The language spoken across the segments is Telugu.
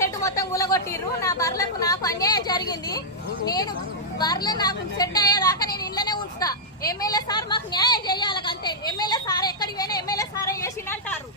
సెట్ మొత్తం కూలగొట్టిర్రు. నా బర్లకు నాకు అన్యాయం జరిగింది. నేను బర్రెలు నాకు సెట్ అయ్యేదాకా నేను ఇళ్ళనే ఉంచుతా. ఎమ్మెల్యే సార్ మాకు న్యాయం చేయాలి అంతే. ఎమ్మెల్యే సార్ ఎక్కడికి పోయినా ఎమ్మెల్యే సారే చేసిందంటారు.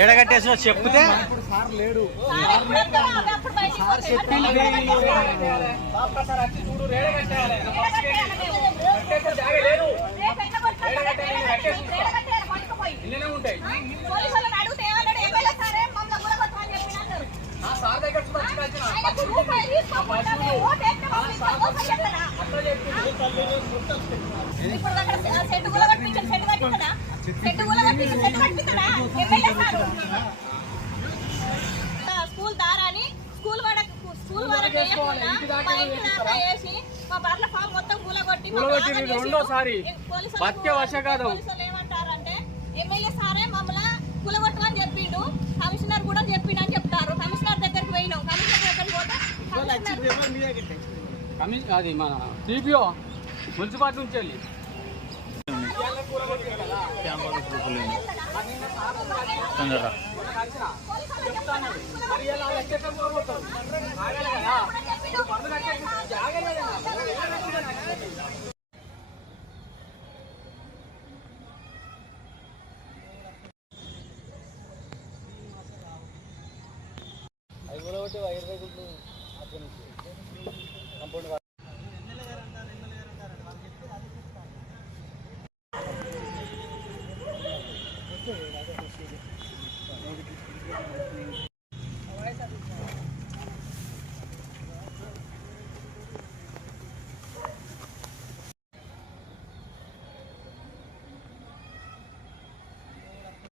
ఏడగట్టేసిన చెప్తే స్కూల్ దారాని స్కూల్ వరకు వేసి మా బర్ల ఫామ్ మొత్తం కూలగొట్టి రెండోసారి ఏమంటారంటే ఎమ్మెల్యే సారే మమ్మల్ని కూలగొట్టమని చెప్పిండు. కమిషనర్ కూడా చెప్పిండు అని చెప్తారు. కమిషనర్ దగ్గరికి పోయినాం. కమిషనర్ దగ్గరికి పోతే అది మన టీపీఓ మున్సిపాలిటీ నుంచి వెళ్ళి